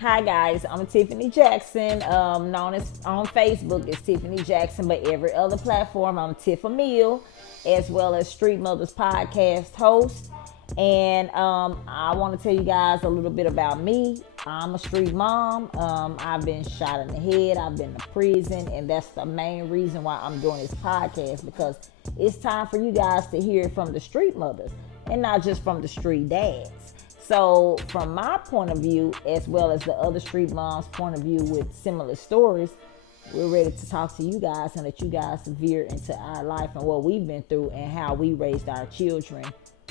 Hi guys, I'm Tiffany Jackson, known as on Facebook as Tiffany Jackson, but every other platform I'm Tiff Emile, as well as Street Mothers podcast host. And I want to tell you guys a little bit about me. I'm a street mom. I've been shot in the head. I've been to prison, and that's the main reason why I'm doing this podcast, because it's time for you guys to hear it from the street mothers and not just from the street dads. So, from my point of view, as well as the other street moms' point of view with similar stories, we're ready to talk to you guys and let you guys veer into our life and what we've been through and how we raised our children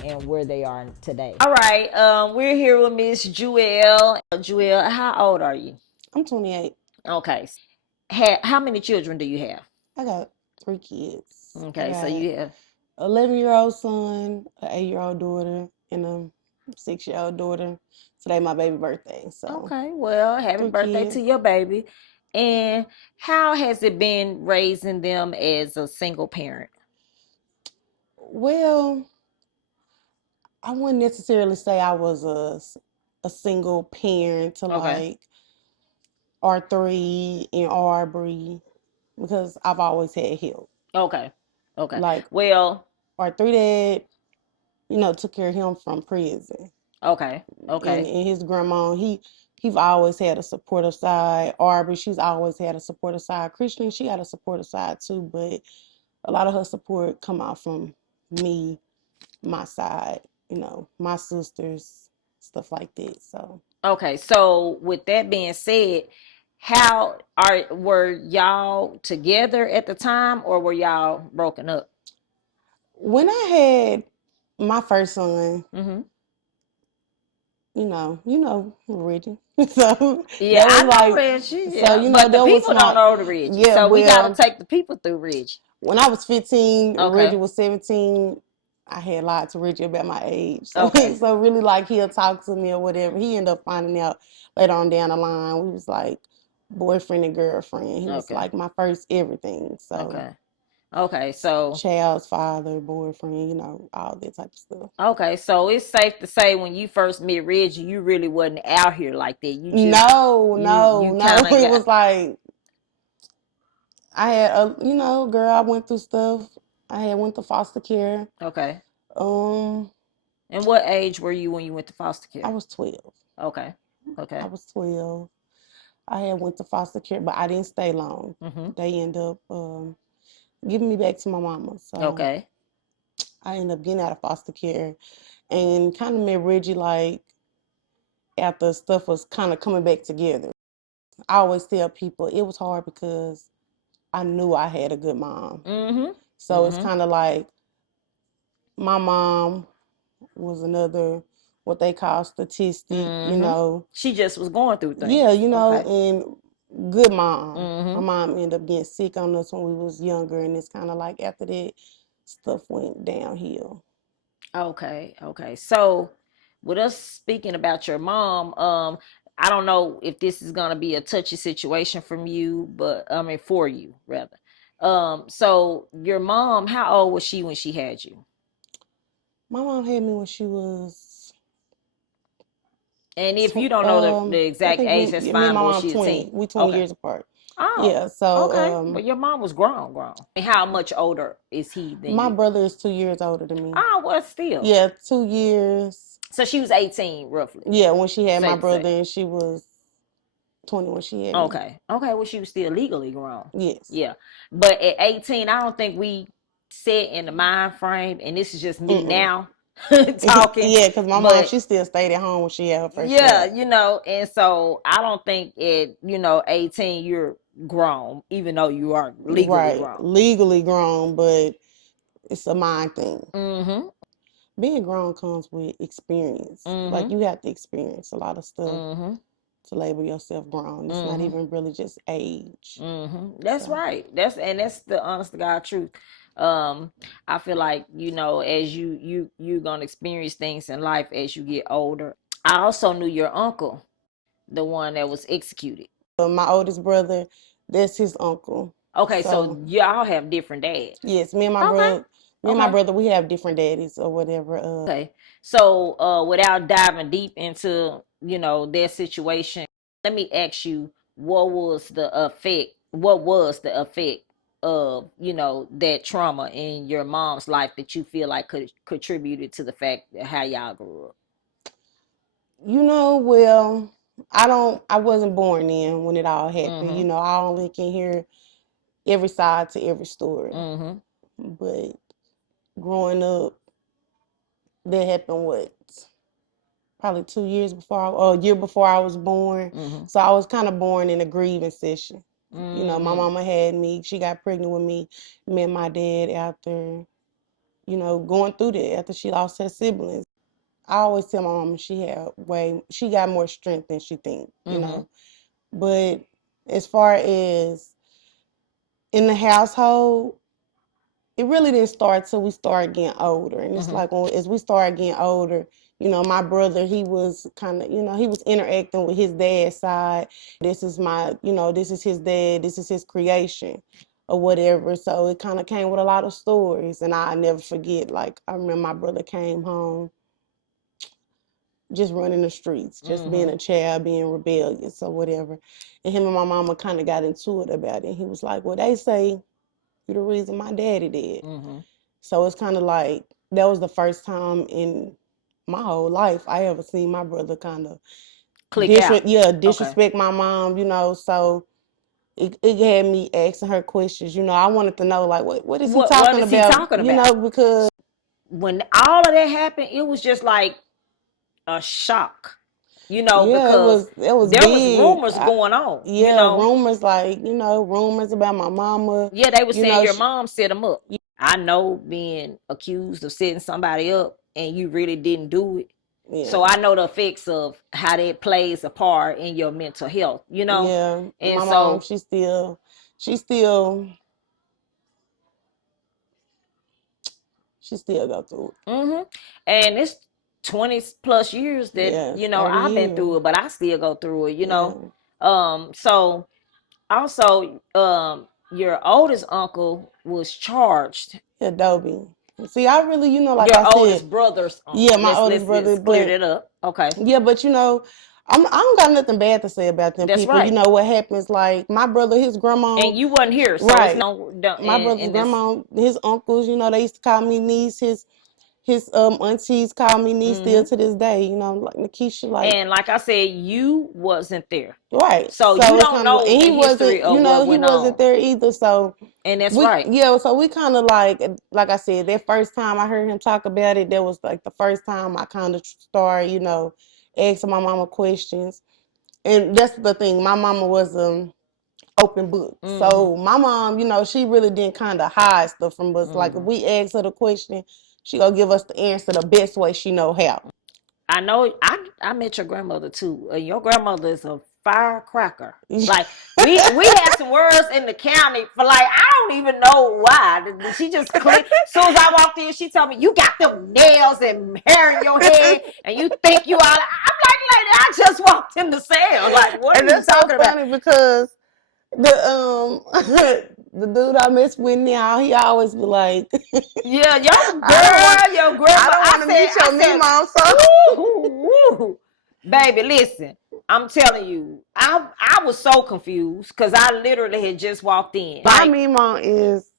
and where they are today. All right, we're here with Miss Jewel. Jewel, how old are you? I'm 28. Okay. How many children do you have? I got 3 kids. Okay, so you have 11-year-old son, an 8-year-old daughter, and a 6-year-old daughter. Today my baby birthday. So okay. Well, happy 3 birthday kids. to your baby. And how has it been raising them as a single parent? Well, I wouldn't necessarily say I was a single parent to Okay. like R3 and Aubrey, because I've always had help. Okay. Okay. Like Well, R3 dad, took care of him from prison. okay. and, Okay. and his grandma, he's always had a supportive side. Aubrey, she's always had a supportive side. Christian, she got a supportive side too, but a lot of her support come out from me, my side, my sisters, stuff like that. So Okay. So with that being said, how were y'all together at the time or were y'all broken up? when I had my first son, Mm-hmm. Reggie. So Yeah, that I was know like, Reggie. so Yeah, but the that was people don't my, know the Reggie, yeah. so we got to Well, take the people through Reggie. when I was 15, Reggie Okay. was 17. I had lied to Reggie about my age. So, Okay. so really, like, he'll talk to me or whatever. He ended up finding out later on down the line. We was like boyfriend and girlfriend. He was Okay. like my first everything. So, Okay. Okay. So child's father, boyfriend, all that type of stuff. okay, so it's safe to say when you first met Reggie, you really wasn't out here like that. You just No, you no, no. kind of It got was like I had girl, I went through stuff. I had went to foster care. okay. Um, And what age were you when you went to foster I care? was 12. Okay. I Okay. was 12. I had went to foster care, but I didn't stay long. Mhm. They end up giving me back to my mama. So Okay. I ended up getting out of foster care and kind of met Reggie like after stuff was kind of coming back together. I always tell people it was hard because I knew I had a good mom. Mhm. So it's Mhm. kind of like my mom was another what they call statistic, Mhm. She just was going through Yeah, things. Okay. and good mom. My Mhm. mom ended up getting sick on us when we was younger, and it's kind of like after that, stuff went downhill. Okay. Okay. So, with us speaking about your mom, I don't know if this is gonna be a touchy situation from you, but I mean for you rather. So your mom, how old was she when she had you? My mom had me when she was, And if you don't know the I exact think age, that's me and fine. my But was mom she a 20. teen? We 20 Okay. years apart. Oh, Yeah, so okay. But your mom was grown, grown. And how much older is he than my you? brother is 2 years older than me. Oh, well, still. Yeah, 2 years. So she was 18, roughly. Yeah, when she had my Safe to brother, say. and she was 20 when she had me. Okay. Okay. Well, she was still legally grown. Yes. Yeah. But at 18, I don't think we set in the mind frame, and this is just me Mm-mm. now talking. Yeah, because my mom, But she still stayed at home when she had her first yeah, child. and so I don't think at 18 you're grown, even though you are legally Right. grown. Legally grown, but it's a mind thing. Mm-hmm. Being grown comes with experience. Like Mm-hmm. you have to experience a lot of stuff Mm-hmm. to label yourself grown. It's not Mm-hmm. even really just age. Mm-hmm. That's So right. That's the honest to God truth. Um, I feel like, as you're gonna experience things in life as you get older. I also knew your uncle, the one that was executed. my oldest brother, that's his uncle. Okay, So so y'all have different dads. yes, Okay. me and my Okay. brother, we have different daddies or whatever. Okay. So without diving deep into, their situation, Let me ask you, what was the effect? What was the effect of, that trauma in your mom's life that you feel like could contributed to the fact that how y'all grew up? Well, I wasn't born in when it all happened. Mm-hmm. I only can hear every side to every story. Mm-hmm. But growing up, that happened probably 2 years before, or a year before I was born. Mm-hmm. So I was kind of born in a grieving session. Mm-hmm. My mama had me. She got pregnant with me and my dad after, going through that, after she lost her siblings. I always tell my mama she got more strength than she think, Mm-hmm. But as far as in the household, it really didn't start till we started getting older. And it's Mm-hmm. like as we started getting older, my brother, he was kind of, he was interacting with his dad's side. This is his dad, this is his creation or whatever. So it kind of came with a lot of stories. And I never forget, like, I remember my brother came home just running the streets, just being Mm-hmm. a child, being rebellious or whatever. And him and my mama kind of got into it about it. And he was like, well, they say you're the reason my daddy did. Mm-hmm. So it's kind of like that was the first time in my whole life I ever seen my brother kind of Click out. Okay. disrespect my mom, So it had me asking her questions. I wanted to know, like, what is he What talking is he about? talking about? Because When all of that happened, it was just like a shock, yeah, because it was there was big. rumors going on, Rumors, like, rumors about my mama. Yeah, they were saying your She, mom set him up. I know being accused of setting somebody up and you really didn't do it. So yeah, I know the effects of how that plays a part in your mental health, yeah. And My mom, so, she still she still go through it. mm-hmm. And it's 20 plus years that, Yes, 30 I've been years. through it, but I still go through it. Yeah. So also, your oldest uncle was charged. Adobe. See, I really, like Your I said, oldest brother's yeah, uncle. my Let's oldest let's brother, let's clear but that up. Okay, yeah, but I don't got nothing bad to say about them that's people. right. What happens, like my brother, his grandma, And you wasn't here, so it's right? no don't My brother's and this. grandma, his uncles, they used to call me niece. His aunties call me niece still Mm-hmm. to this day. Like Nikisha, like And like I said, you wasn't there, right. so you So it's don't kind of like, know and the history of what he went wasn't on, there either. So and that's right. so we kind of like I said, that first time I heard him talk about it, that was like the first time I kind of started, asking my mama questions. And that's the thing, my mama was open book. Mm-hmm. So my mom, she really didn't kind of hide stuff from us. Like if Mm-hmm. we ask her the question, she gonna give us the answer the best way she know how. I know. I met your grandmother too. Your grandmother is a firecracker. Like we had some words in the county for, like, I don't even know why. She just clicked. As soon as I walked in, she told me, "You got them nails and hair in your head, and you think you are." I'm like, lady, I just walked in the sale. Like, what are And you that's so talking about? funny because the the dude I mess with now, he always be like, Yeah, your I don't want girl, your grandma. I don't want to meet your I mom, said, so woo, woo. Baby, listen. I'm telling you, I was so confused because I literally had just walked in. my Like, mom is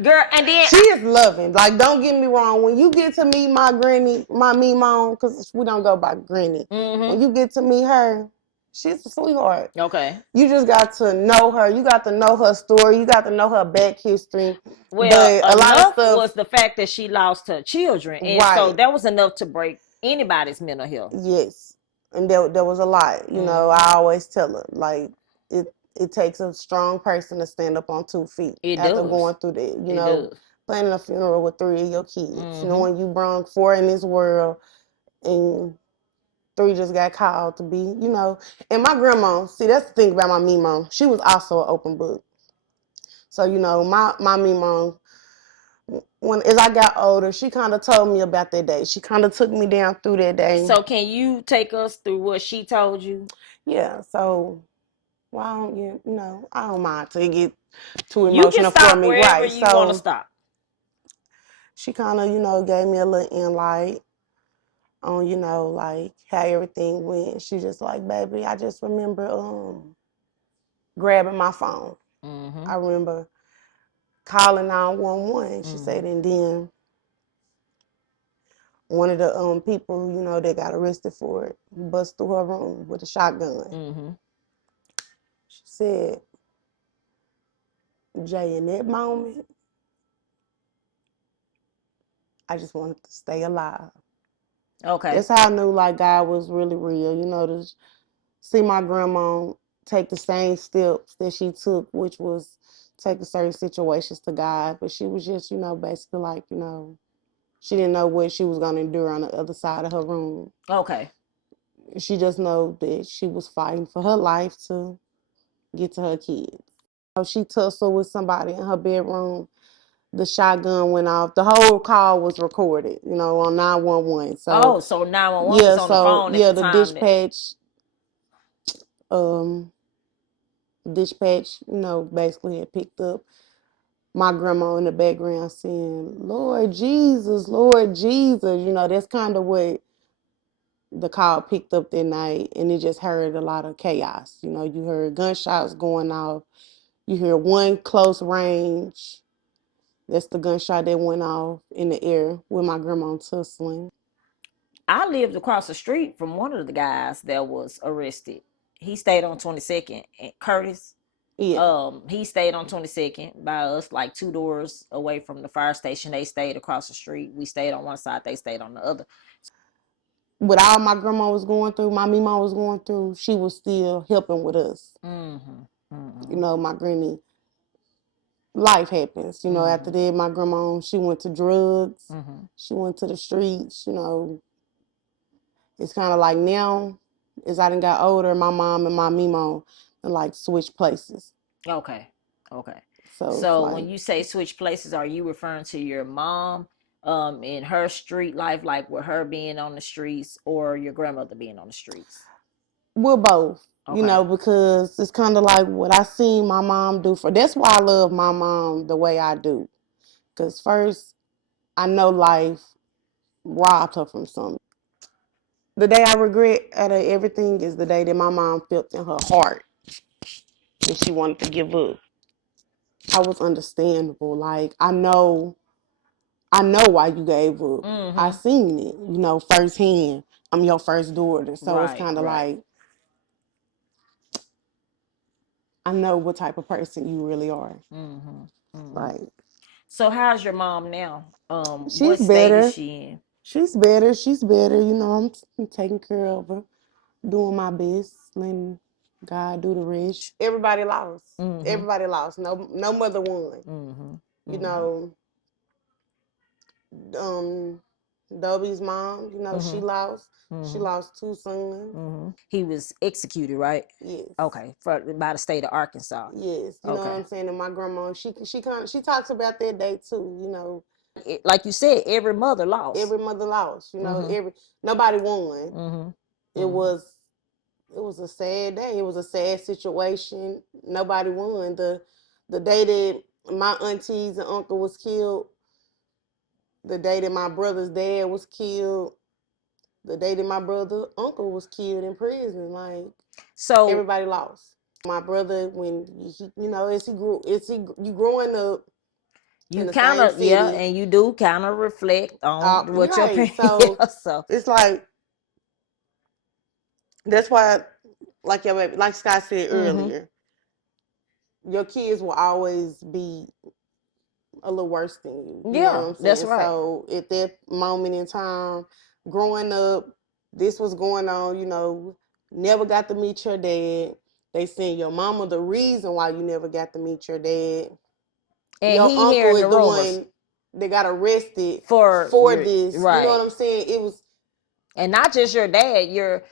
girl, and then she is loving. Like, don't get me wrong. When you get to meet my granny, my me mom, because we don't go by granny. When you get to meet her, she's a sweetheart. okay. You just got to know her. You got to know her story. You got to know her back history. Well, But a lot of enough stuff, was the fact that she lost her children, and so right? that was enough to break anybody's mental health. Yes, and there was a lot. I always tell her, like, it takes a strong person to stand up on 2 feet It after does. going through that. It does. Planning a funeral with 3 of your kids, knowing you brung 4 in this world and 3 just got called to be, And my grandma, see, that's the thing about my me mom. She was also an open book. So my me mom, as I got older, she kind of told me about that day. She kind of took me down through that day. So can you take us through what she told you? Yeah. So, well, I don't mind to get too You can emotional for stop me, wherever right? you want to So stop. she kind of, gave me a little insight on, like how everything went. She just like, baby, I just remember grabbing my phone. Mm-hmm. I remember calling 911. She Mm-hmm. said, and then one of the people, that got arrested for it, bust through her room with a shotgun. Mm-hmm. She said, Jay, in that moment, I just wanted to stay alive. Okay. That's how I knew like God was really real. To see my grandma take the same steps that she took, which was taking certain situations to God. But she was just, basically like, she didn't know what she was going to endure on the other side of her room. Okay. She just know that she was fighting for her life to get to her kids. She tussled with somebody in her bedroom. The shotgun went off. The whole call was recorded, on 911. So So 911 was yeah, on the phone at the the time. um, dispatch, basically had picked up my grandma in the background saying, Lord Jesus, Lord Jesus. That's kind of what the call picked up that night, and it just heard a lot of chaos. You heard gunshots going off. You hear one close range. That's the gunshot that went off in the air with my grandma tussling. I lived across the street from one of the guys that was arrested. He stayed on 22nd. Curtis. Yeah. He stayed on 22nd by us, like 2 doors away from the fire station. They stayed across the street. We stayed on one side. They stayed on the other. What all my grandma was going through, my mama was going through, she was still helping with us. Mm-hmm. Mm-hmm. My granny, life happens. After that, my grandma, she went to drugs. Mm-hmm. She went to the streets. It's kind of like now, as I done got older, my mom and my mimo like switch places. Okay. Okay. So it's So like, when you say switch places, are you referring to your mom in her street life, like with her being on the streets, or your grandmother being on the streets? we're both, Okay. because it's kind of like what I seen my mom do that's why I love my mom the way I do. Because first, I know life robbed her from something. The day I regret out of everything is the day that my mom felt in her heart that she wanted to give up. I was understandable. Like, I know why you gave up. I Mm-hmm. seen it, firsthand. I'm your first daughter. So it's Right. kind of Right. like, I know what type of person you really are. Mm-hmm. Mm-hmm. Like, So how's your mom now? What she's state is better. she in? She's better. She's better. I'm taking care of her, doing my best, letting God do the rest. Everybody lost. Mm-hmm. Everybody lost. No mother won. Mm-hmm. You Mm-hmm. know, Dobie's mom, she Mm-hmm. lost. She Mm-hmm. lost two sons. Mm-hmm. He was executed, right? Yes. Okay, by the state of Arkansas. Yes. You know what Okay. I'm saying? And my grandma, she talks about that day too, Like you said, every mother lost. every mother lost, Mm-hmm. nobody won. Mm-hmm. It Mm-hmm. was a sad day. It was a sad situation. Nobody won. The day that my aunties and uncle was killed, the day that my brother's dad was killed, the day that my brother uncle was killed in prison, like, So everybody lost. My brother, when as he grew, you growing up you in the kind same of, yeah, city, and you do kind of reflect on you're what your right. parents. So Yeah. So. it's like, that's why, like your baby, like Scott said Mm-hmm. earlier, your kids will always be a little worse than you. You know what Yeah, I'm that's saying? right. So at that moment in time, growing up, this was going on, never got to meet your dad. They saying your mama the reason why you never got to meet your dad. And Your he uncle hearing is the the rumors one that got arrested for for your this. You know right, what I'm saying? It was and not just your dad, your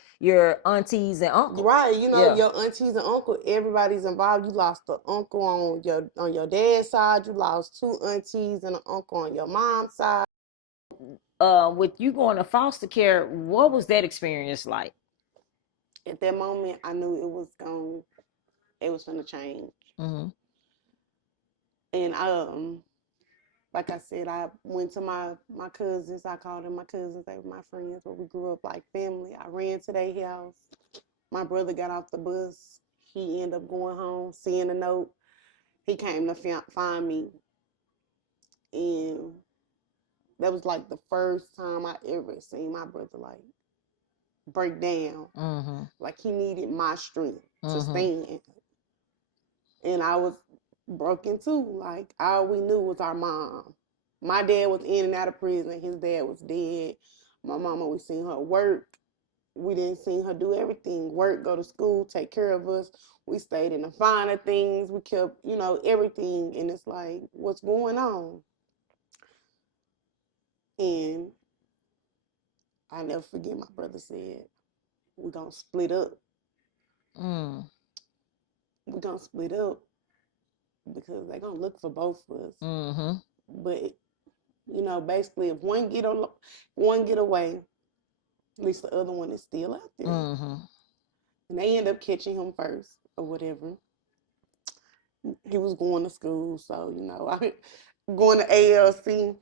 aunties and uncles. right. Yeah. Your aunties and uncle, everybody's involved. You lost the uncle on your dad's side. You lost two aunties and an uncle on your mom's side. With you going to foster care, what was that experience like? At that moment, I knew it was gonna change. Mm-hmm. And like I said, I went to my cousins. I called them my cousins. They were my friends, but we grew up like family. I ran to their house. My brother got off the bus. He ended up going home, seeing a note. He came to find me, and that was like the first time I ever seen my brother like break down. Mm-hmm. Like he needed my strength to Mm-hmm. stand, and I was broken too. Like all we knew was our mom. My dad was in and out of prison. His dad was dead. My mama, we seen her work. We didn't see her do everything. Work, go to school, take care of us. We stayed in the finer things. We kept, everything. And it's like, what's going on? And I never forget my brother said, we're going to split up. Mm. We're going to split up because they're going to look for both of us. Mm-hmm. But, basically, if one get away, at least the other one is still out there. Mm-hmm. And they end up catching him first or whatever. He was going to school, so, I going to ALC.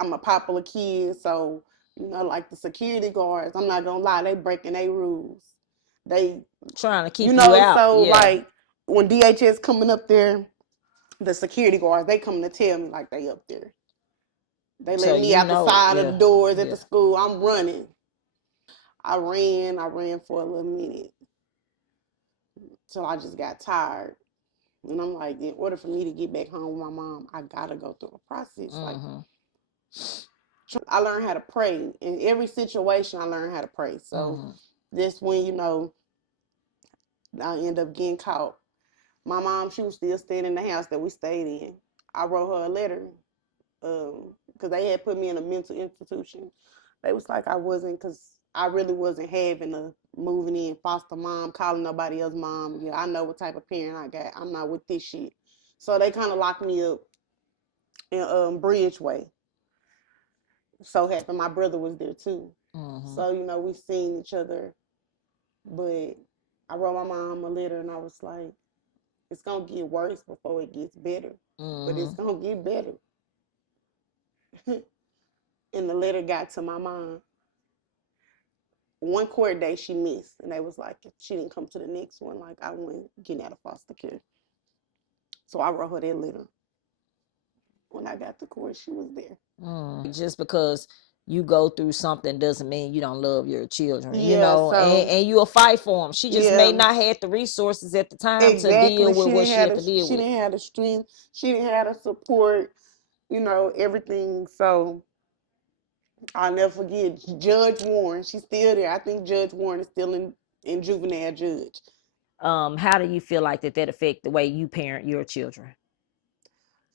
I'm a popular kid, so like the security guards, I'm not gonna lie, they breaking their rules. They, Trying to keep you out. so Yeah. like when DHS coming up there, the security guards they coming to tell me like they up there. They So let me you out the know. side of the Yeah. doors at Yeah. the school. I'm running. I ran for a little minute till I just got tired. And I'm like, in order for me to get back home with my mom, I gotta go through a process. Like Mm-hmm. I learned how to pray. In every situation, I learned how to pray. So Mm-hmm. this when, I end up getting caught. My mom, she was still staying in the house that we stayed in. I wrote her a letter because they had put me in a mental institution. They was like I wasn't, because I really wasn't having a moving in foster mom, calling nobody else mom. Yeah, I know what type of parent I got. I'm not with this shit. So they kind of locked me up in Bridgeway. So happened my brother was there too. Mm-hmm. So, we seen each other, but I wrote my mom a letter and I was like, it's gonna get worse before it gets better. But it's Mm-hmm. gonna get better. And the letter got to my mom. One court day she missed, and they was like, if she didn't come to the next one, like I went getting out of foster care. So I wrote her that letter. When I got to court, she was there. Just because you go through something doesn't mean you don't love your children, Yeah, so and you'll fight for them. She just may yeah, not have the resources at the time to exactly. deal with what she had to deal She with. didn't have the strength. She didn't have the support. Everything. So I'll never forget Judge Warren. She's still there. I think Judge Warren is still in juvenile judge. How do you feel like that affect the way you parent your children?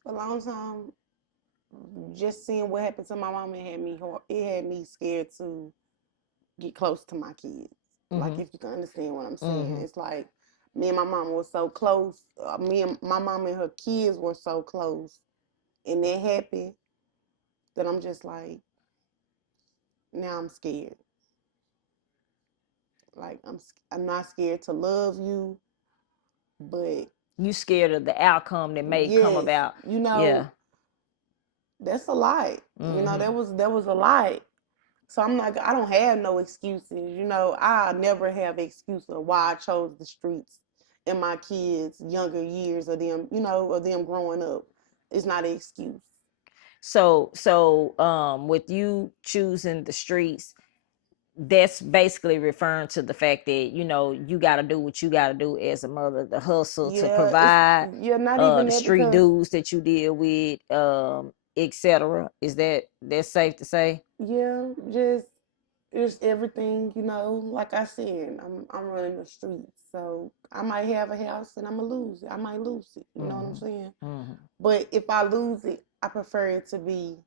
For a long time, just seeing what happened to my mom, it had me scared to get close to my kids. Like Mm-hmm. if you can understand what I'm saying, Mm-hmm. it's like me and my mom were so close. Me and my mom and her kids were so close, and they're happy that I'm just like, now I'm scared. Like I'm not scared to love you, but You scared of the outcome that may come yes, about. Yeah. that's a lot. Mm-hmm. That was a lot. So I don't have no excuses. I never have an excuse of why I chose the streets in my kids' younger years of them growing up. It's not an excuse. So with you choosing the streets, that's basically referring to the fact that you got to do what you got to do as a mother, the hustle to Yeah, it's provide, you're not even the that street because dudes that you deal with, etc. Is that's safe to say? yeah, just it's everything, like I said, I'm running the streets. So I might have a house and I'm gonna lose it. I might lose it. You know what I'm Mm-hmm. saying? Mm-hmm. But if I lose it, I prefer it to be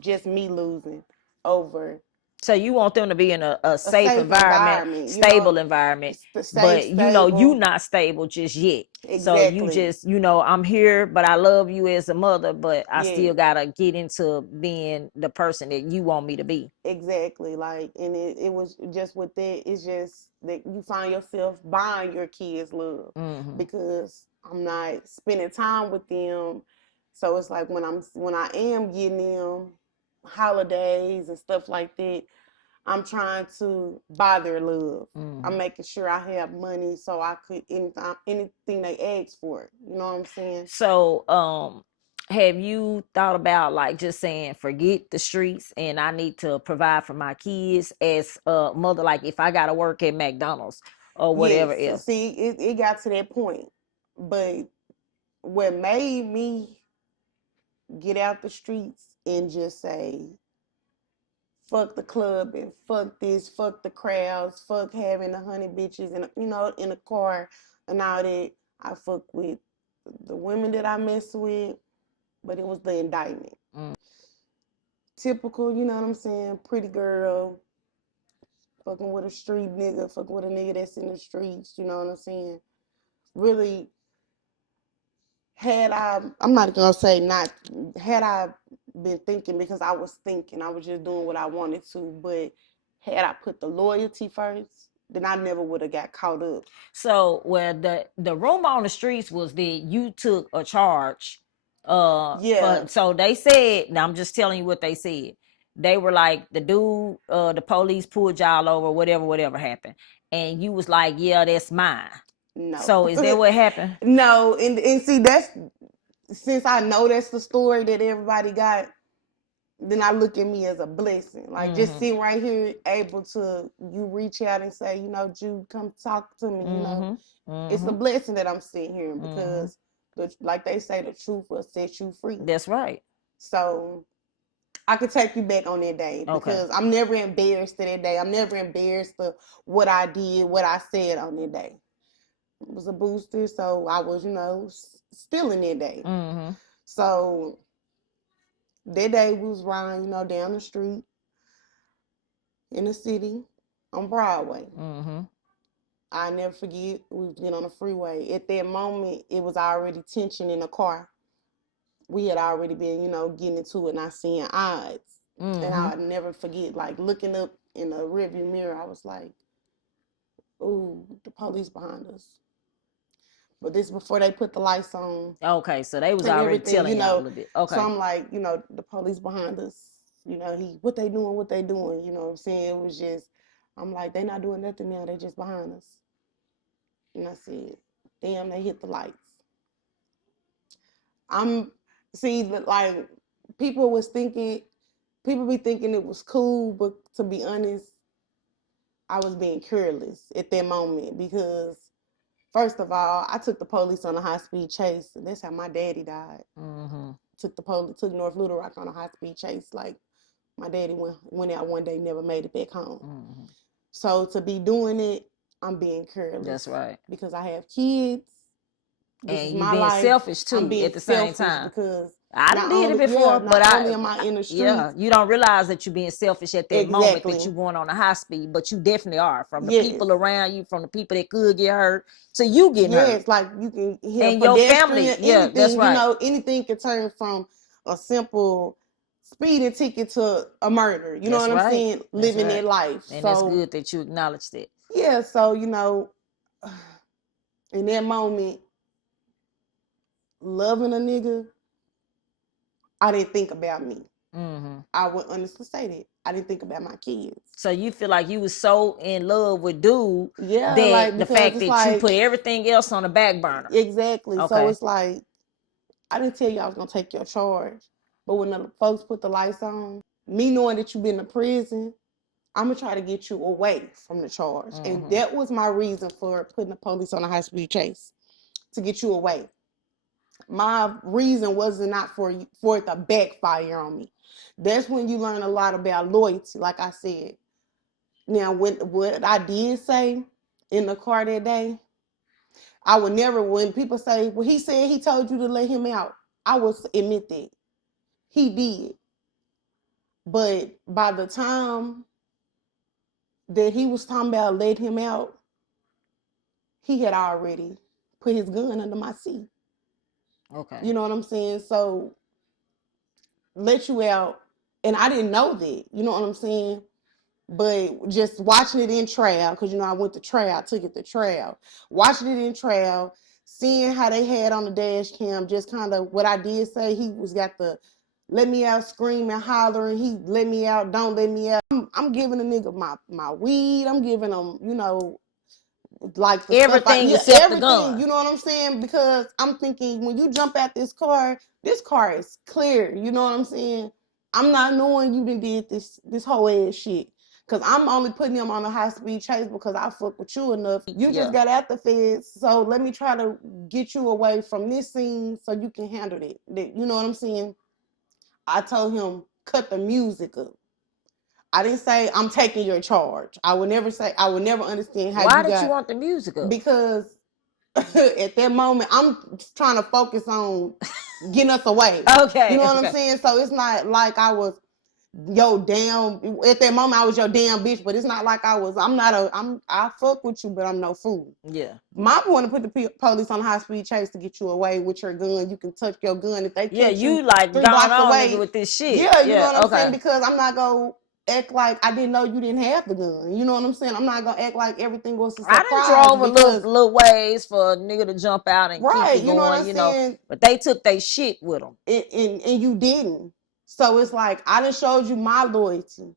just me losing over So you want them to be in a a safe safe environment, environment, stable environment, the safe, but you stable. not stable just yet. So you Exactly. just, I'm here, but I love you as a mother, but I still Yes. gotta get into being the person that you want me to be. Exactly. Like, and it was just with that, it's just that you find yourself buying your kids love Mm-hmm. because I'm not spending time with them So it's like when I am getting them holidays and stuff like that, I'm trying to buy their love. I'm making sure I have money so I could anything they ask for. You know what I'm saying? So, have you thought about like just saying forget the streets and I need to provide for my kids as a mother, like if I gotta work at McDonald's or whatever Yes. else? See, it got to that point. But what made me get out the streets and just say, fuck the club and fuck this, fuck the crowds, fuck having 100 bitches and in a car and all that. I fuck with the women that I mess with, but it was the indictment. Typical, you know what I'm saying? Pretty girl, fucking with a street nigga, fucking with a nigga that's in the streets, you know what I'm saying? Really, I'm not gonna say not, had I been thinking, because I was thinking, I was just doing what I wanted to, but had I put the loyalty first, then I never would have got caught up. So, where the rumor on the streets was that you took a charge. Yeah. So they said. Now I'm just telling you what they said. They were like the dude, the police pulled y'all over, whatever happened, and you was like, yeah, that's mine. No. So is that what happened? No, and see, that's, since I know that's the story that everybody got, then I look at me as a blessing. Like just sitting right here, able to you reach out and say, Jude, come talk to me. It's a blessing that I'm sitting here because, like they say, the truth will set you free. That's right. So I could take you back on that day because I'm never embarrassed of that day. I'm never embarrassed of what I did, what I said on that day. It was a booster, so I was, still in that day. So that day we was riding, down the street in the city on Broadway. I never forget, we was getting on the freeway. At that moment, it was already tension in the car. We had already been, getting into it, and I seen odds. And I'll never forget, like, looking up in the rearview mirror, I was like, ooh, the police behind us. But this before they put the lights on. Okay, so they was already telling y'all a little bit. Okay. So I'm like, the police behind us, what they doing, you know what I'm saying? It was just, I'm like, they not doing nothing now, they just behind us. And I said, damn, they hit the lights. Like, people be thinking it was cool, but to be honest, I was being careless at that moment because, first of all, I took the police on a high-speed chase, and that's how my daddy died. Took North Little Rock on a high-speed chase. Like, my daddy went out one day, never made it back home. So to be doing it, I'm being careless. That's right. Because I have kids. And you being selfish too at the same time. Because I done did it before, but not only am I in the streets. Yeah, you don't realize that you're being selfish at that moment that you're going on a high speed, but you definitely are. From the people around you, from the people that could get hurt, to you getting hurt. Yes, like you can hear and your family. Yeah, anything, that's right. Anything can turn from a simple speeding ticket to a murder. You know what I'm saying? Living their life. And so, it's good that you acknowledged it. Yeah, so in that moment, loving a nigga, I didn't think about me. I would honestly say that I didn't think about my kids. So you feel like you was so in love with dude, that like, the fact that you put everything else on the back burner. Exactly. Okay. So it's like, I didn't tell you I was gonna take your charge, but when the folks put the lights on, me knowing that you've been to prison, I'm gonna try to get you away from the charge, and that was my reason for putting the police on a high-speed chase, to get you away. My reason wasn't not for it to backfire on me. That's when you learn a lot about loyalty, like I said. Now, what I did say in the car that day, I would never, when people say, well, he said he told you to let him out, I will admit that. He did. But by the time that he was talking about letting him out, he had already put his gun under my seat. Okay. You know what I'm saying? So, let you out, and I didn't know that. You know what I'm saying? But just watching it in trial, because I went to trial, took it to trial. Watching it in trial, seeing how they had on the dash cam, just kind of what I did say, he was got the let me out screaming, hollering, he let me out, don't let me out. I'm giving a nigga my weed, I'm giving him, you know, like the everything stuff, except the everything, gun. you know what I'm saying? Because I'm thinking when you jump out this car is clear, you know what I'm saying? I'm not knowing you done did this whole ass shit. Cause I'm only putting them on a high speed chase because I fuck with you enough. You just got out the feds, so let me try to get you away from this scene so you can handle it. You know what I'm saying? I told him cut the music up. I didn't say I'm taking your charge. I would never understand how Why you did you got, want the music up? because at that moment I'm trying to focus on getting us away. Okay, You know what okay. I'm saying? So it's not like I was yo damn at that moment I was your damn bitch, but it's not like I fuck with you, but I'm no fool. Yeah. Mom want to put the police on high speed chase to get you away with your gun. You can touch your gun if they Yeah, catch you you like 3 gone blocks on, nigga, away. with this shit. Yeah, you know Yeah, what I'm saying? okay. Because I'm not gonna act like I didn't know you didn't have the gun. You know what I'm saying? I'm not gonna act like everything was a I done surprise drove a because little ways for a nigga to jump out and keep right, it you know what going, I'm you know. saying? But they took their shit with them. And you didn't. So it's like I done showed you my loyalty,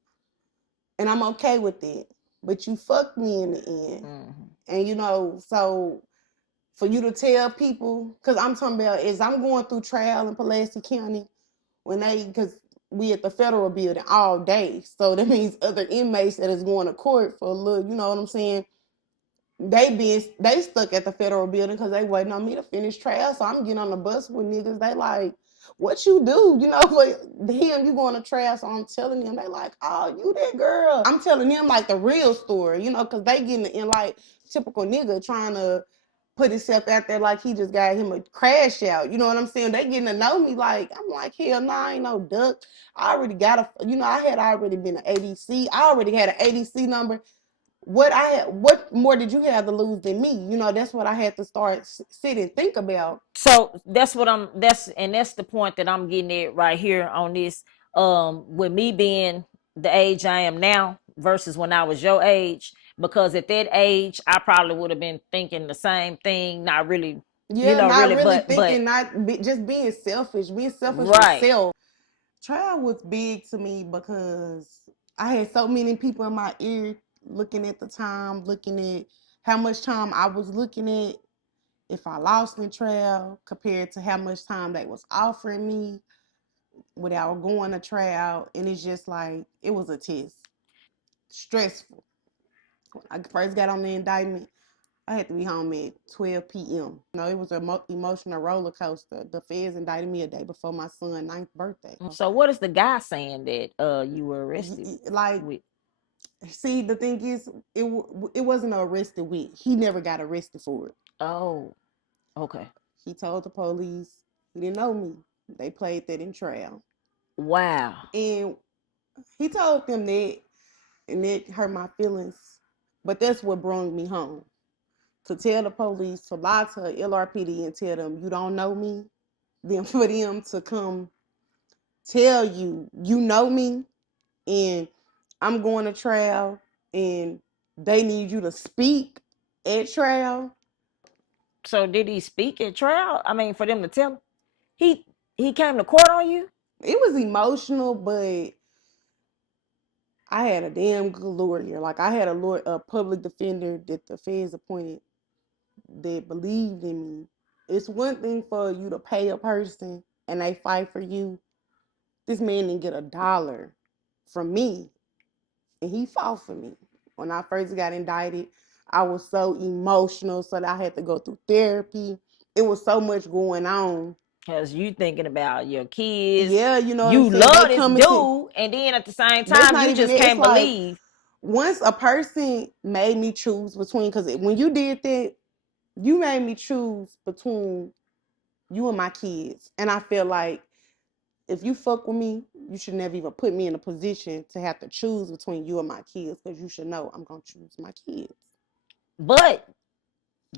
and I'm okay with it. But you fucked me in the end, and you know, so for you to tell people, because I'm talking about is I'm going through trial in Pulaski County because we at the federal building all day, so that means other inmates that is going to court for a little, you know what I'm saying? They stuck at the federal building because they waiting on me to finish trial. So I'm getting on the bus with niggas. They like, what you do? You know, but damn, you going to trial. So I'm telling them, they like, oh, you that girl. I'm telling them like the real story, you know, because they getting in like typical nigga trying to put himself out there like he just got him a crash out. You know what I'm saying? They getting to know me like, I'm like, hell nah, I ain't no duck. I already got I had already been an ADC. I already had an ADC number. What more did you have to lose than me? You know, that's what I had to start sit and think about. So that's the point that I'm getting at right here on this. With me being the age I am now versus when I was your age, because at that age I probably would have been thinking the same thing, not really, Yeah, not really, really but thinking, just being selfish with right. self. Trial was big to me because I had so many people in my ear looking at the time, looking at how much time I was looking at if I lost in trial compared to how much time they was offering me without going to trial. And it's just like, it was a test. Stressful. When I first got on the indictment, I had to be home at 12 p.m. You know, it was an emotional roller coaster. The feds indicted me a day before my son's 9th birthday. So what is the guy saying that you were arrested Like, with? see, the thing is, it wasn't arrested with. He never got arrested for it. Oh, okay. He told the police he didn't know me. They played that in trial. Wow. And he told them that, and it hurt my feelings. But that's what brought me home. To tell the police, to lie to LRPD and tell them you don't know me, then for them to come tell you you know me and I'm going to trial and they need you to speak at trial. So did he speak at trial? I mean, for them to tell him he came to court on you? It was emotional, but I had a damn good lawyer. Like I had a public defender that the feds appointed that believed in me. It's one thing for you to pay a person and they fight for you. This man didn't get $1 from me, and he fought for me. When I first got indicted, I was so emotional, so that I had to go through therapy. It was so much going on. Because you thinking about your kids. Yeah, you know what I'm You saying? They love this coming to, dude, and then at the same but it's time, not you even just that. It's can't like believe. once a person made me choose between, because when you did that, you made me choose between you and my kids. And I feel like if you fuck with me, you should never even put me in a position to have to choose between you and my kids, because you should know I'm going to choose my kids. But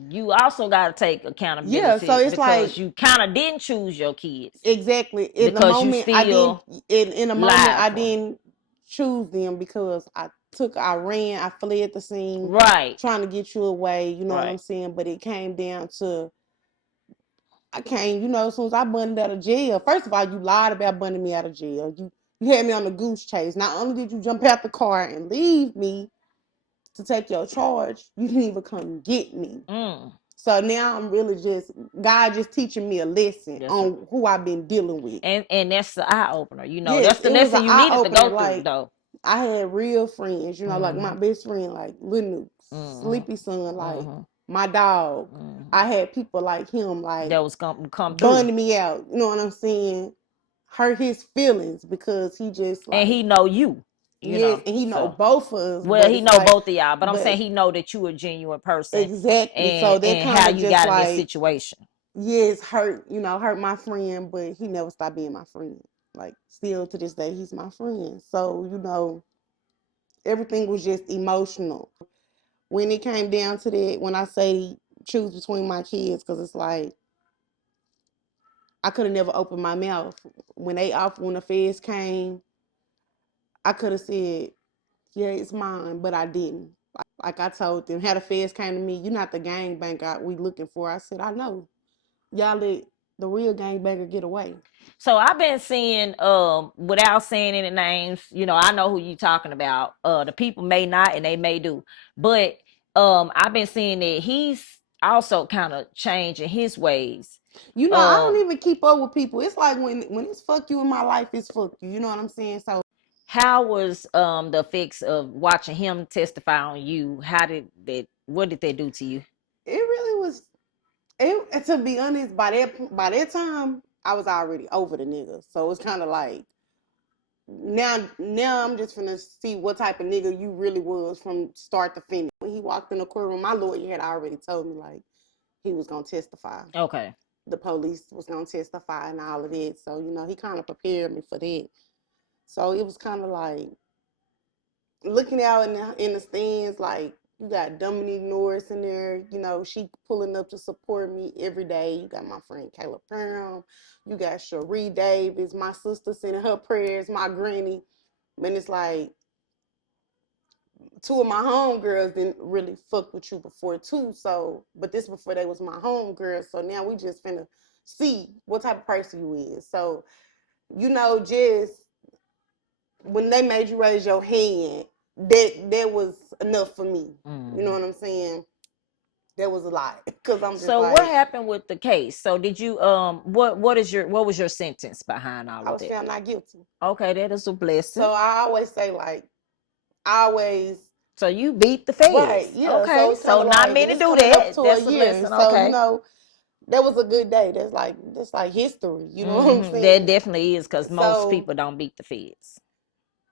you also got to take Yeah, so accountability it's like, because you kind of didn't choose your kids exactly. In the because you moment, I didn't. still In the moment, lied I for 'em. didn't choose them because I ran, I fled the scene, Right, trying to get you away. You know what I'm right. saying? But it came down to I came, as soon as I bundled out of jail. First of all, you lied about bundling me out of jail. You had me on the goose chase. Not only did you jump out the car and leave me to take your charge, you didn't even come get me. So now I'm really God just teaching me a lesson on who I've been dealing with. And that's the eye opener, Yes, that's the it was lesson an you eye needed to opener. go through, though. I had real friends, like my best friend, like Lil Nuke, Sleepy Son, like my dog. I had people like him, like that was gonna come bunding me out. You know what I'm saying? Hurt his feelings because he just and he know you. Yes, and he know both of us. Well, he know both of y'all, but I'm saying he know that you a genuine person. Exactly. So that and how you got in this situation. Yes, hurt my friend, but he never stopped being my friend. Like still to this day, he's my friend. So, everything was just emotional. When it came down to that, when I say choose between my kids, because it's like I could have never opened my mouth. When the feds came, I could have said, yeah, it's mine, but I didn't. Like I told them, had the feds came to me, you're not the gangbanger we looking for. I said, I know. Y'all let the real gangbanger get away. So I've been seeing, without saying any names, I know who you talking about. The people may not and they may do, but I've been seeing that he's also kind of changing his ways. I don't even keep up with people. It's like when it's fuck you in my life, it's fuck you. You know what I'm saying? So how was the effects of watching him testify on you? What did they do to you? It really was. To be honest, by that time, I was already over the nigga. So it's kind of like now I'm just gonna see what type of nigga you really was from start to finish. When he walked in the courtroom, my lawyer had already told me like he was gonna testify. Okay. The police was gonna testify and all of that. So he kind of prepared me for that. So it was kind of like looking out in the stands, like you got Dominique Norris in there, she pulling up to support me every day. You got my friend Kayla Perham, you got Cherie Davis, my sister sending her prayers, my granny. And it's like two of my homegirls didn't really fuck with you before too. So, but this before they was my homegirls. So now we just finna see what type of person you is. So, just when they made you raise your hand, that was enough for me. You know what I'm saying? That was a lot because I'm just so what happened with the case? So did you what was your sentence behind all of that? I was found not guilty. Okay, that is a blessing. So I always say so you beat the feds. Right, yeah. Okay, so not many do that. That's a blessing. Okay. So that was a good day. That's like history. You know what I'm saying? That definitely is because most people don't beat the feds.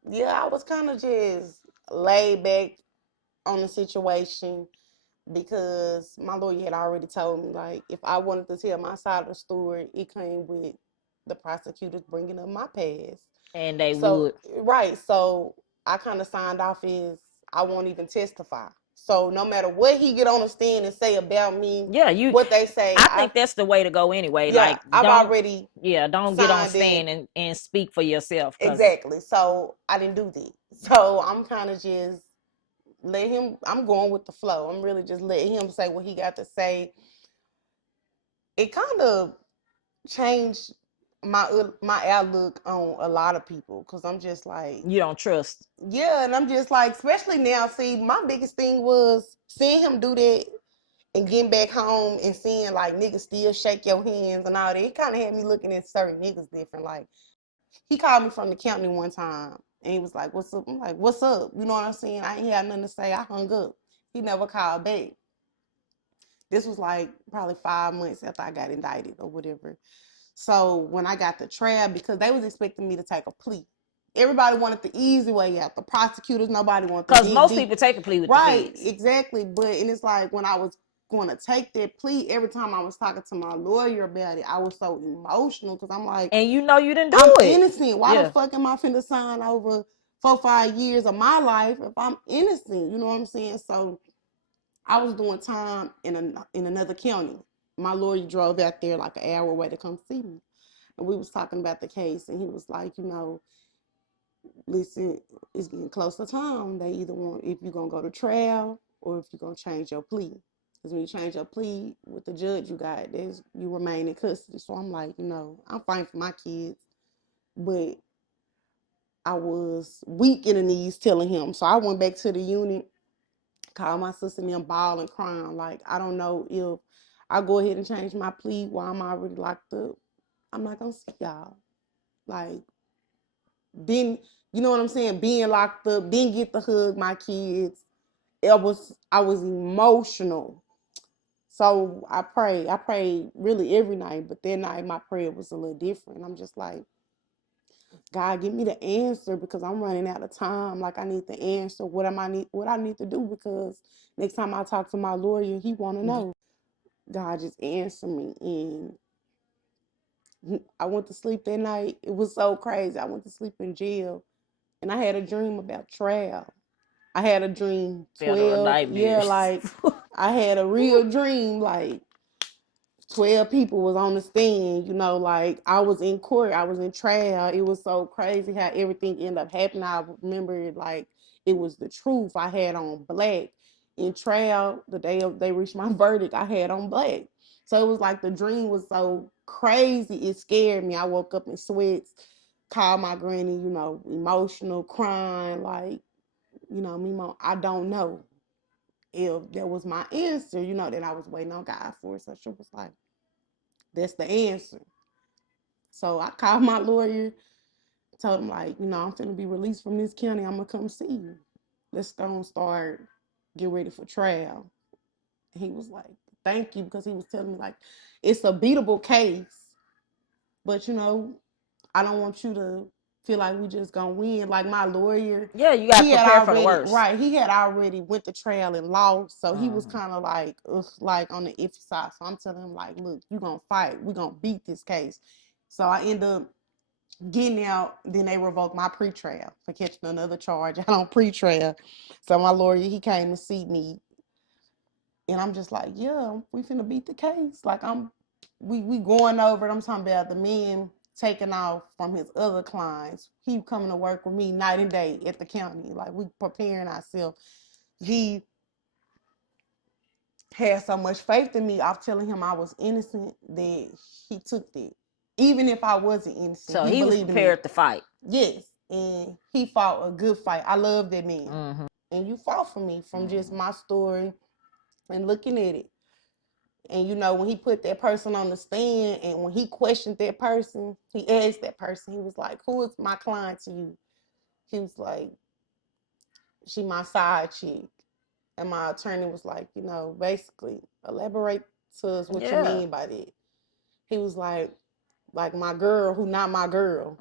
Yeah, I was kind of just laid back on the situation because my lawyer had already told me like if I wanted to tell my side of the story, it came with the prosecutors bringing up my past. And they would. Right. So I kind of signed off as I won't even testify. So no matter what he get on the stand and say about me, what they say, I think that's the way to go anyway. Yeah, like I've already don't get on stand and speak for yourself. Exactly. So I didn't do that. So I'm kind of just I'm going with the flow. I'm really just letting him say what he got to say. It kind of changed my outlook on a lot of people because I'm just like, you don't trust. Yeah, and I'm just like, especially now. See, my biggest thing was seeing him do that and getting back home and seeing like niggas still shake your hands and all that. It kind of had me looking at certain niggas different. Like he called me from the county one time and he was like, "What's up?" I'm like, "What's up?" You know what I'm saying? I ain't had nothing to say. I hung up. He never called back. This was like probably 5 months after I got indicted or whatever. So when I got the trial, because they was expecting me to take a plea. Everybody wanted the easy way out. The prosecutors, nobody wanted the because most people take a plea with the feds. Exactly. And it's like when I was going to take that plea, every time I was talking to my lawyer about it, I was so emotional because I'm like, and you didn't do I'm it. innocent. Why the fuck am I finna sign over 4-5 years of my life if I'm innocent? You know what I'm saying? So I was doing time in another county. My lawyer drove out there like an hour away to come see me. And we was talking about the case and he was like, listen, it's getting close to time. They either want if you're gonna go to trial or if you're gonna change your plea. Because when you change your plea with the judge, you remain in custody. So I'm like, I'm fighting for my kids, but I was weak in the knees telling him. So I went back to the unit, called my sister and them bawling, crying. Like, I don't know if I go ahead and change my plea while I'm already locked up. I'm not gonna see y'all. Like, then you know what I'm saying? Being locked up, didn't get to hug my kids. I was emotional. So I prayed really every night, but that night my prayer was a little different. I'm just like, God, give me the answer because I'm running out of time. Like I need the answer. What I need to do because next time I talk to my lawyer, he wanna know. God just answer me. And I went to sleep that night. It was so crazy. I went to sleep in jail and I had a dream about trial. I had a dream 12. Yeah, like I had a real dream, like 12 people was on the stand, like I was in court, I was in trial. It was so crazy how everything ended up happening. I remember it like it was the truth. I had on black in trial. The day they reached my verdict, I had on black. So it was like the dream was so crazy. It scared me. I woke up in sweats, called my granny, emotional, crying, like, me mom, I don't know if that was my answer, that I was waiting on God for. So she was like, that's the answer. So I called my lawyer, told him like, I'm finna be released from this county. I'm gonna come see you. Let's go start get ready for trial. And he was like, thank you, because he was telling me like it's a beatable case, but I don't want you to feel like we just gonna win. Like my lawyer, yeah, you gotta prepare for the worst. Right, he had already went to trial and lost, so he was kind of like, like on the iffy side. So I'm telling him like, look, you gonna fight, we gonna beat this case. So I end up getting out. Then they revoked my pre-trial for catching another charge out on pre-trial. So my lawyer, he came to see me, and I'm just like, yeah, we finna beat the case. Like we going over it. I'm talking about the man taking off from his other clients. He coming to work with me night and day at the county. Like we preparing ourselves. He had so much faith in me off telling him I was innocent that he took that. Even if I wasn't innocent, so he was prepared to fight. Yes, and he fought a good fight. I love that man. And you fought for me from just my story and looking at it. And when he put that person on the stand and when he questioned that person, he asked that person, he was like, who is my client to you? He was like, she my side chick. And my attorney was like, basically elaborate to us what you mean by that. He was like my girl who not my girl.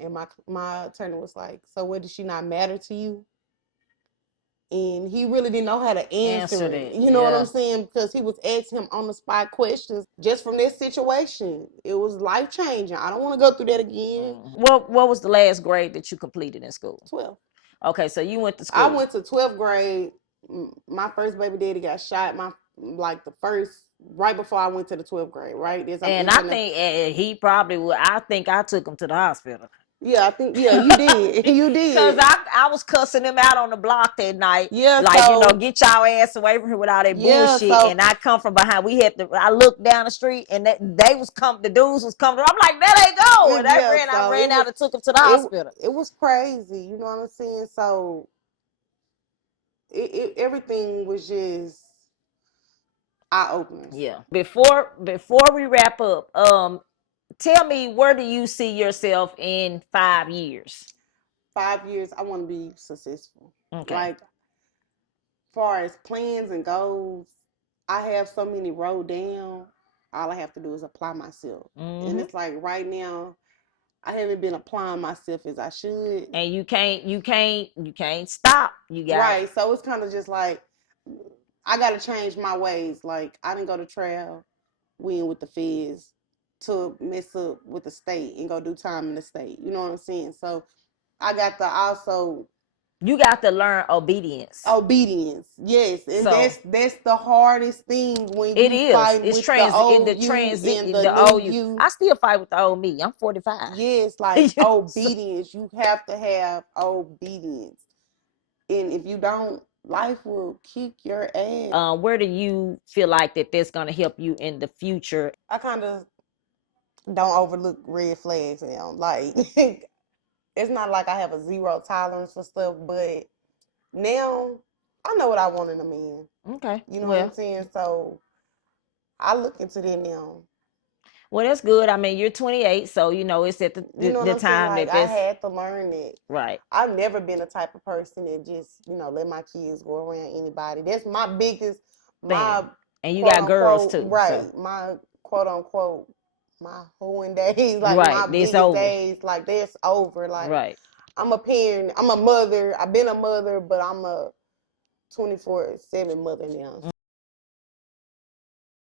And my attorney was like, so what, did she not matter to you? And he really didn't know how to answer it. You know what I'm saying? Because he was asking him on the spot questions just from this situation. It was life changing. I don't want to go through that again. What was the last grade that you completed in school? 12. Okay, so you went to school. I went to 12th grade. My first baby daddy got shot. Right before I went to the 12th grade, right? And I think he probably would. I think I took him to the hospital. Yeah, I think, you did. You did. Because I was cussing them out on the block that night. Yeah, like, get y'all ass away from here with all that bullshit. And I come from behind. I looked down the street and the dudes was coming. I'm like, there they go. And I ran out and took them to the hospital. It was crazy. You know what I'm saying? So everything was just eye-openers. Yeah. Before we wrap up, tell me, where do you see yourself in 5 years? 5 years, I want to be successful. Okay. Like, far as plans and goals, I have so many wrote down. All I have to do is apply myself. And it's like right now, I haven't been applying myself as I should. And you can't stop. You got right. So it's kind of just like I got to change my ways. Like I didn't go to trial, win with the feds, to mess up with the state and go do time in the state. You know what I'm saying? So I got to also. You got to learn obedience. Obedience, yes, and that's the hardest thing when you fight with the old you and the new you. I still fight with the old me. I'm 45. Yes, like obedience. You have to have obedience, and if you don't, life will kick your ass. Where do you feel like that that's going to help you in the future? I kind of don't overlook red flags now. Like, it's not like I have a zero tolerance for stuff, but now I know what I want in a man. Okay. You know what Well, I'm saying? So I look into that now. well, that's good. I mean, you're 28, so you know it's at You know what the I'm saying? time Like, that I that's had to learn that. right. I've never been the type of person that just, let my kids go around anybody. That's my biggest, my Thing. And you quote got girls unquote, too, so right, my quote unquote, my hoeing days, like right. my It's biggest over. days, like that's over. Like, Right. I'm a parent, I'm a mother, I've been a mother, but I'm a 24/7 mother now.